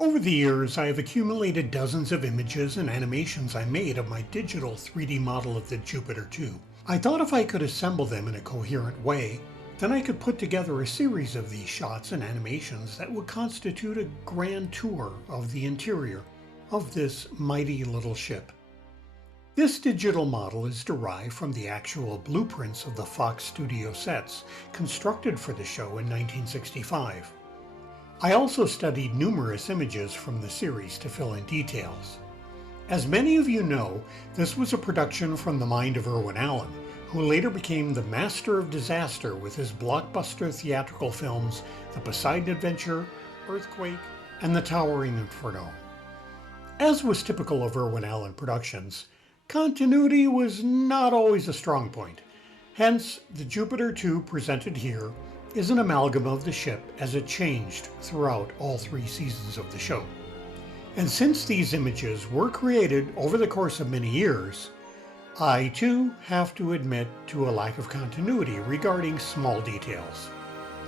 Over the years, I have accumulated dozens of images and animations I made of my digital 3D model of the Jupiter 2. I thought if I could assemble them in a coherent way, then I could put together a series of these shots and animations that would constitute a grand tour of the interior of this mighty little ship. This digital model is derived from the actual blueprints of the Fox Studio sets constructed for the show in 1965. I also studied numerous images from the series to fill in details. As many of you know, this was a production from the mind of Irwin Allen, who later became the master of disaster with his blockbuster theatrical films The Poseidon Adventure, Earthquake, and The Towering Inferno. As was typical of Irwin Allen productions, continuity was not always a strong point. Hence, the Jupiter 2 presented here is an amalgam of the ship as it changed throughout all 3 seasons of the show. And since these images were created over the course of many years, I too have to admit to a lack of continuity regarding small details.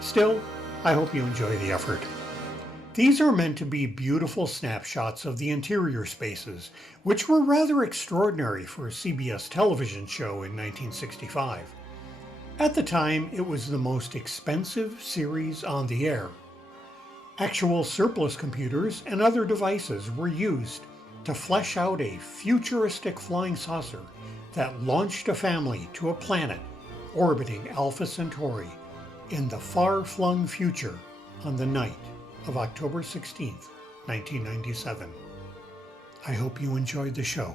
Still, I hope you enjoy the effort. These are meant to be beautiful snapshots of the interior spaces, which were rather extraordinary for a CBS television show in 1965. At the time, it was the most expensive series on the air. Actual surplus computers and other devices were used to flesh out a futuristic flying saucer that launched a family to a planet orbiting Alpha Centauri in the far-flung future on the night of October 16th, 1997. I hope you enjoyed the show.